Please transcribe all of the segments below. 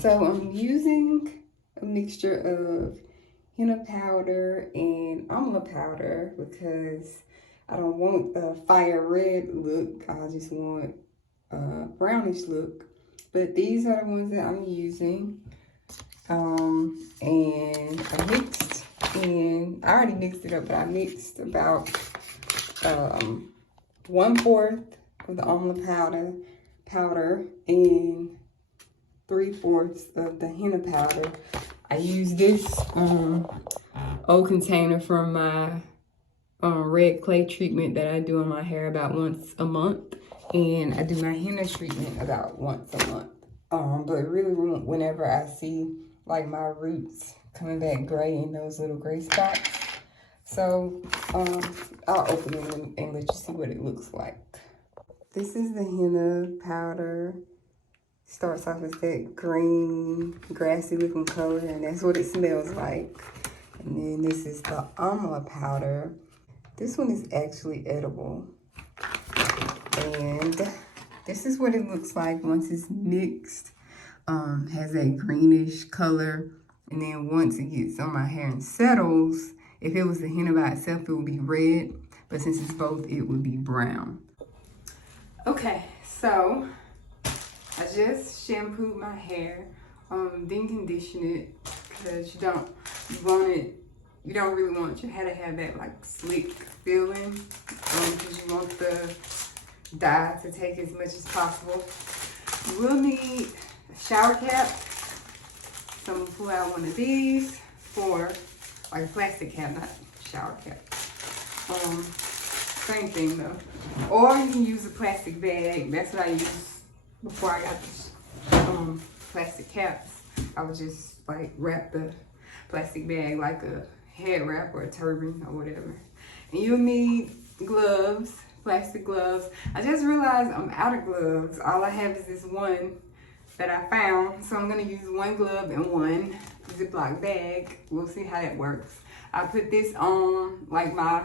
So I'm using a mixture of henna powder and amla powder because I don't want a fire red look. I just want a brownish look. But these are the ones that I'm using. And I mixed in, I already mixed it up, but I mixed about 1/4 of the amla powder and 3/4 of the henna powder. I use this old container from my red clay treatment that I do on my hair about once a month, and I do my henna treatment about once a month. But really, whenever I see like my roots coming back gray in those little gray spots, so I'll open it and let you see what it looks like. This is the henna powder. Starts off as that green, grassy looking color, and that's what it smells like. And then this is the amla powder. This one is actually edible. And this is what it looks like once it's mixed. Has that greenish color. And then once it gets on my hair and settles, if it was the henna by itself, it would be red. But since it's both, it would be brown. Okay, so I just shampooed my hair, didn't condition it because you don't really want your hair to have that like slick feeling, because you want the dye to take as much as possible. You will need a shower cap. So I'm gonna pull out one of these for like a plastic cap, not shower cap. Same thing though. Or you can use a plastic bag. That's what I use before I got this plastic caps. I would just like wrap the plastic bag like a head wrap or a turban or whatever. And you'll need gloves, plastic gloves. I just realized I'm out of gloves. All I have is this one that I found. So I'm gonna use one glove and one Ziploc bag. We'll see how that works. I put this on like my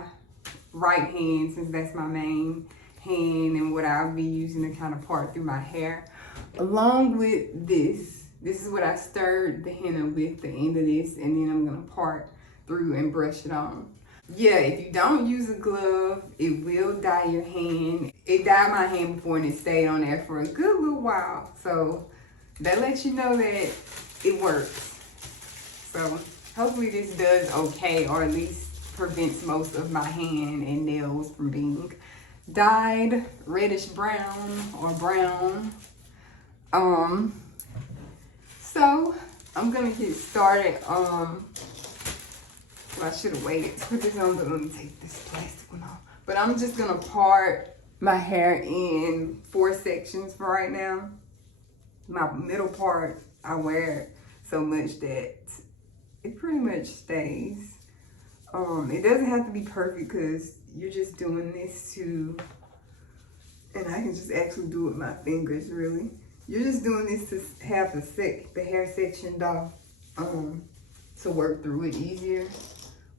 right hand, since that's my main hand and what I'll be using to kind of part through my hair. Along with this is what I stirred the henna with, the end of this, and then I'm gonna part through and brush it on. Yeah, if you don't use a glove, it will dye your hand. It dyed my hand before and it stayed on there for a good little while. So that lets you know that it works. So hopefully this does okay, or at least prevents most of my hand and nails from being dyed reddish brown or brown. So I'm gonna get started. Well, I should have waited to put this on, but let me take this plastic one off. But I'm just gonna part my hair in 4 sections for right now. My middle part, I wear it so much that it pretty much stays. It doesn't have to be perfect because you're just doing this to, and I can just actually do it with my fingers really. You're just doing this to have the hair sectioned off, to work through it easier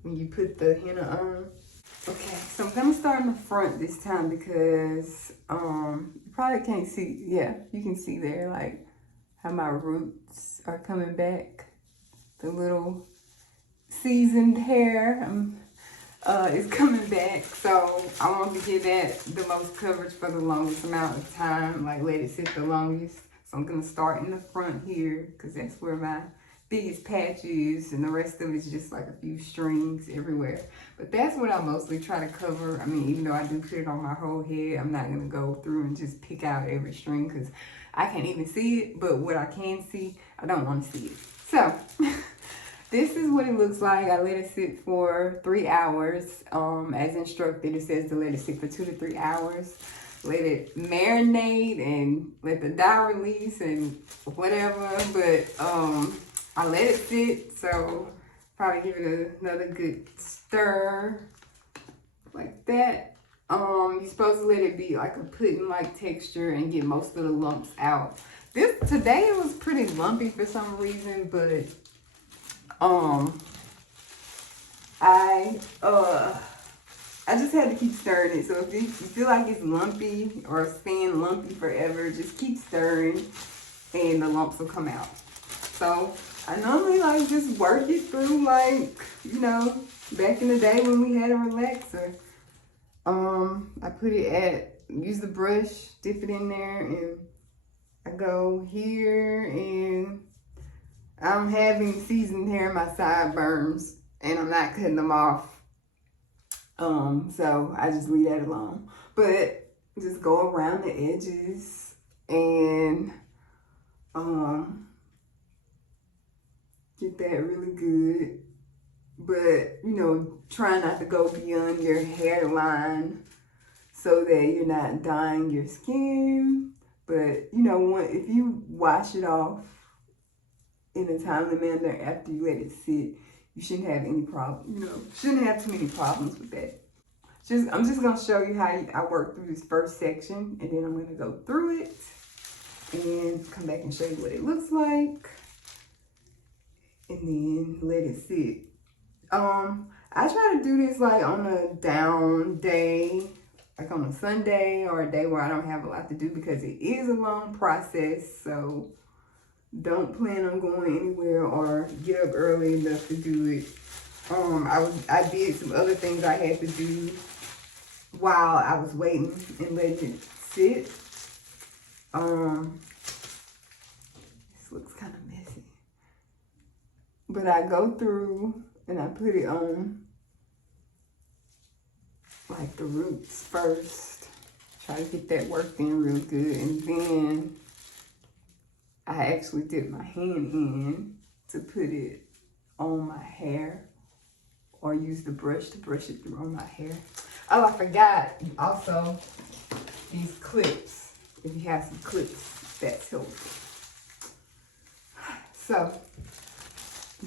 when you put the henna on. Okay, so I'm gonna start in the front this time because you probably can't see, yeah, you can see there like how my roots are coming back. The little seasoned hair is coming back, so I want to give that the most coverage for the longest amount of time, like let it sit the longest. So I'm gonna start in the front here because that's where my biggest patch is, and the rest of it is just like a few strings everywhere. But that's what I mostly try to cover. I mean, even though I do put it on my whole head, I'm not gonna go through and just pick out every string because I can't even see it, but what I can see, I don't want to see it. So this is what it looks like. I let it sit for 3 hours. As instructed, it says to let it sit for 2 to 3 hours. Let it marinate and let the dye release and whatever. But I let it sit, so probably give it another good stir like that. You're supposed to let it be like a pudding-like texture and get most of the lumps out. Today it was pretty lumpy for some reason, but I just had to keep stirring it. So if you feel like it's lumpy or staying lumpy forever, just keep stirring and the lumps will come out. So I normally like just work it through, like, you know, back in the day when we had a relaxer. I put it use the brush, dip it in there, and I go here, and I'm having seasoned hair in my sideburns, and I'm not cutting them off. So I just leave that alone. But just go around the edges and get that really good. But, you know, try not to go beyond your hairline so that you're not dyeing your skin. But, you know, if you wash it off in a timely manner after you let it sit, you shouldn't have any problem. You know, shouldn't have too many problems with that. I'm just gonna show you how I work through this first section, and then I'm gonna go through it and come back and show you what it looks like, and then let it sit. I try to do this like on a down day, like on a Sunday or a day where I don't have a lot to do, because it is a long process. So don't plan on going anywhere or get up early enough to do it. I did some other things I had to do while I was waiting and letting it sit. This looks kind of messy, but I go through and I put it on like the roots first. Try to get that worked in real good, and then I actually dip my hand in to put it on my hair, or use the brush to brush it through on my hair. Oh, I forgot also these clips. If you have some clips, that's helpful. So,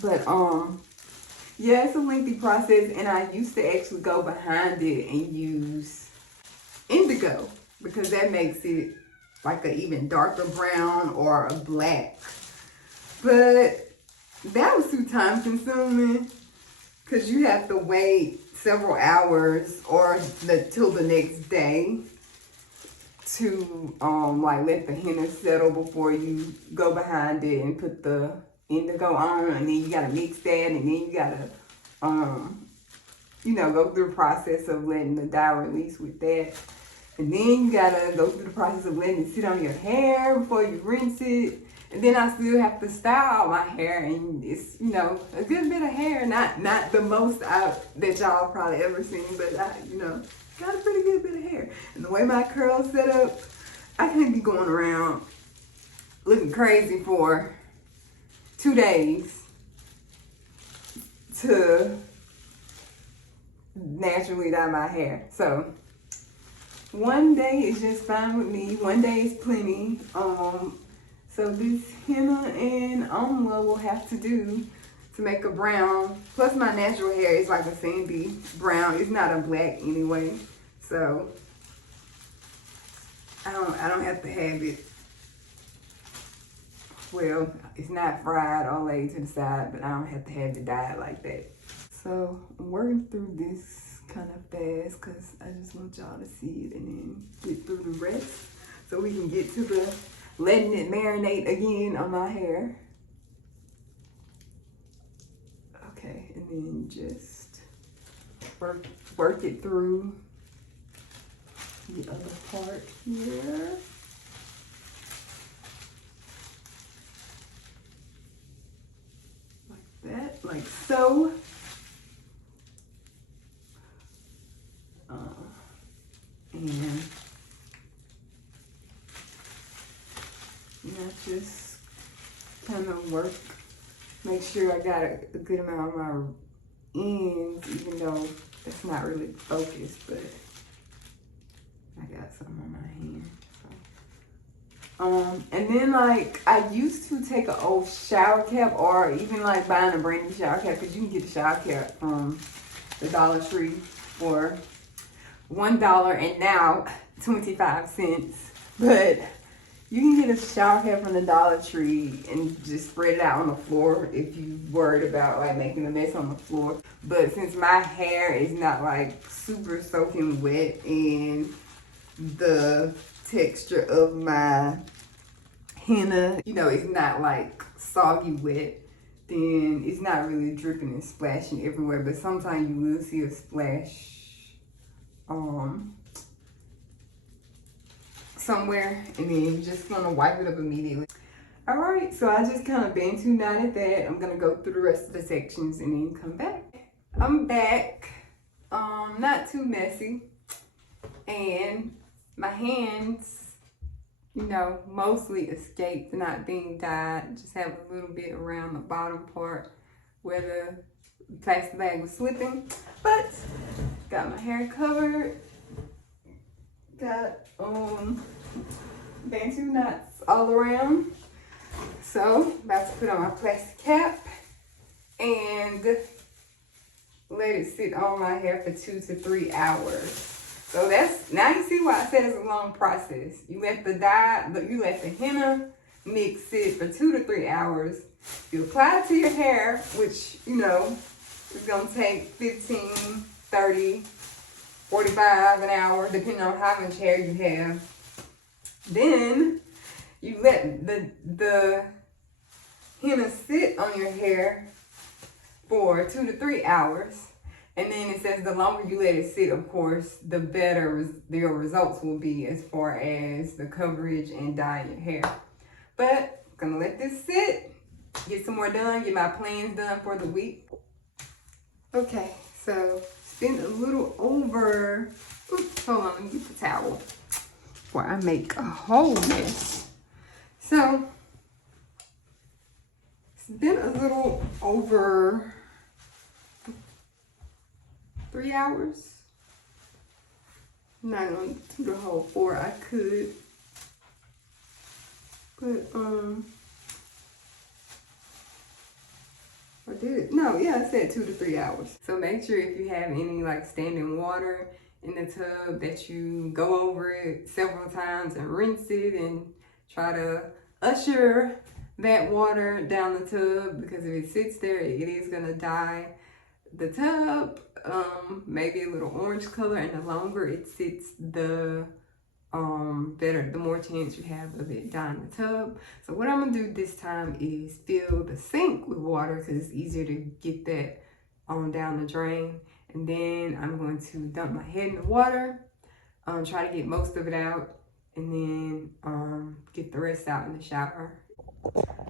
but yeah, it's a lengthy process, and I used to actually go behind it and use indigo, because that makes it like an even darker brown or a black. But that was too time consuming, because you have to wait several hours or till the next day to like let the henna settle before you go behind it and put the indigo on, and then you gotta mix that, and then you gotta you know, go through the process of letting the dye release with that, and then you gotta go through the process of letting it sit on your hair before you rinse it. And then I still have to style my hair, and it's, you know, a good bit of hair, not the most that y'all probably ever seen, but I, you know, got a pretty good bit of hair. And the way my curls set up, I can't be going around looking crazy for 2 days to naturally dye my hair. So one day is just fine with me. One day is plenty. So this Henna and Amla will have to do to make a brown. Plus my natural hair is like a sandy brown. It's not a black anyway. So I don't have to have it. Well, it's not fried or laid to the side, but I don't have to have it dyed like that. So I'm working through this kind of fast because I just want y'all to see it and then get through the rest so we can get to the letting it marinate again on my hair. Okay, and then just work it through the other part here. Like that, like so. And I just kind of work, make sure I got a good amount of my ends, even though that's not really focused, but I got some on my hand. So. And then like I used to take an old shower cap, or even like buying a brand new shower cap, because you can get a shower cap from the Dollar Tree for $1 and now 25 cents. But you can get a shower cap from the Dollar Tree and just spread it out on the floor if you're worried about like making a mess on the floor. But since my hair is not like super soaking wet, and the texture of my henna, you know, it's not like soggy wet, then it's not really dripping and splashing everywhere, but sometimes you will see a splash somewhere, and then you're just gonna wipe it up immediately. All right, so I just kind of been too knotted that. I'm gonna go through the rest of the sections and then come back. I'm back, not too messy, and my hands, you know, mostly escaped not being dyed. Just have a little bit around the bottom part where the plastic bag was slipping, but got my hair covered. Got bantu knots all around. So about to put on my plastic cap and let it sit on my hair for 2 to 3 hours. So that's, now you see why I said it's a long process. You let the henna mix sit for 2 to 3 hours. You apply it to your hair, which, you know, is gonna take 15, 30, 45 an hour, depending on how much hair you have. Then you let the henna sit on your hair for 2 to 3 hours. And then it says the longer you let it sit, of course, the better your results will be as far as the coverage and dyeing your hair. But I'm gonna let this sit, get some more done, get my plans done for the week. Okay, so it's been a little over, oops, hold on, let me get the towel before I make a whole mess. So it's been a little over 3 hours. I'm not gonna do the whole 4, I could. But or did it? No, yeah, I said 2 to 3 hours. So make sure if you have any like standing water in the tub that you go over it several times and rinse it and try to usher that water down the tub, because if it sits there, it is gonna dye the tub maybe a little orange color, and the longer it sits, the better, the more chance you have of it dyeing the tub. So what I'm gonna do this time is fill the sink with water, because it's easier to get that down the drain. And then I'm going to dump my head in the water, try to get most of it out, and then get the rest out in the shower.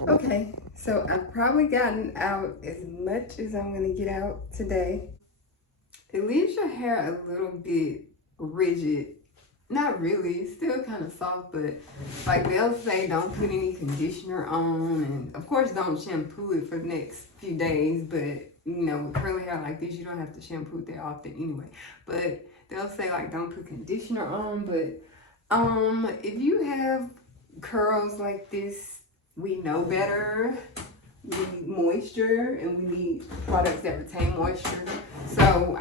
Okay, so I've probably gotten out as much as I'm gonna get out today. It leaves your hair a little bit rigid. Not really, still kind of soft, but like they'll say don't put any conditioner on, and of course don't shampoo it for the next few days, but you know, with curly hair like this, you don't have to shampoo it that often anyway. But they'll say like don't put conditioner on, but if you have curls like this, we know better. We need moisture, and we need products that retain moisture. So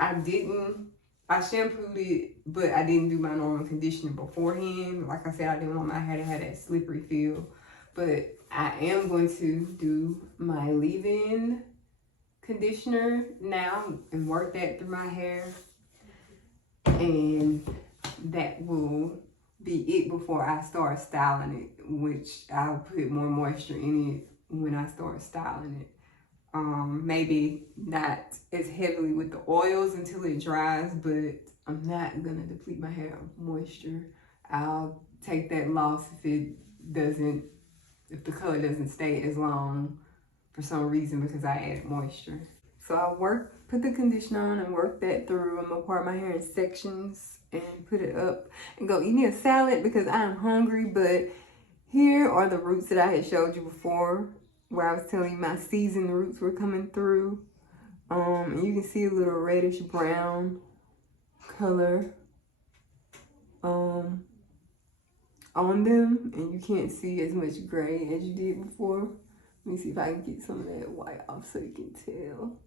I shampooed it, but I didn't do my normal conditioner beforehand. Like I said, I didn't want my hair to have that slippery feel. But I am going to do my leave-in conditioner now and work that through my hair. And that will be it before I start styling it, which I'll put more moisture in it when I start styling it. Maybe not as heavily with the oils until it dries, but I'm not gonna deplete my hair of moisture. I'll take that loss if the color doesn't stay as long for some reason because I added moisture. So I'll put the conditioner on and work that through. I'm gonna part my hair in sections and put it up and go eat me a salad because I'm hungry. But here are the roots that I had showed you before, where I was telling you my seasoned roots were coming through. And you can see a little reddish brown color on them, and you can't see as much gray as you did before. Let me see if I can get some of that white off so you can tell.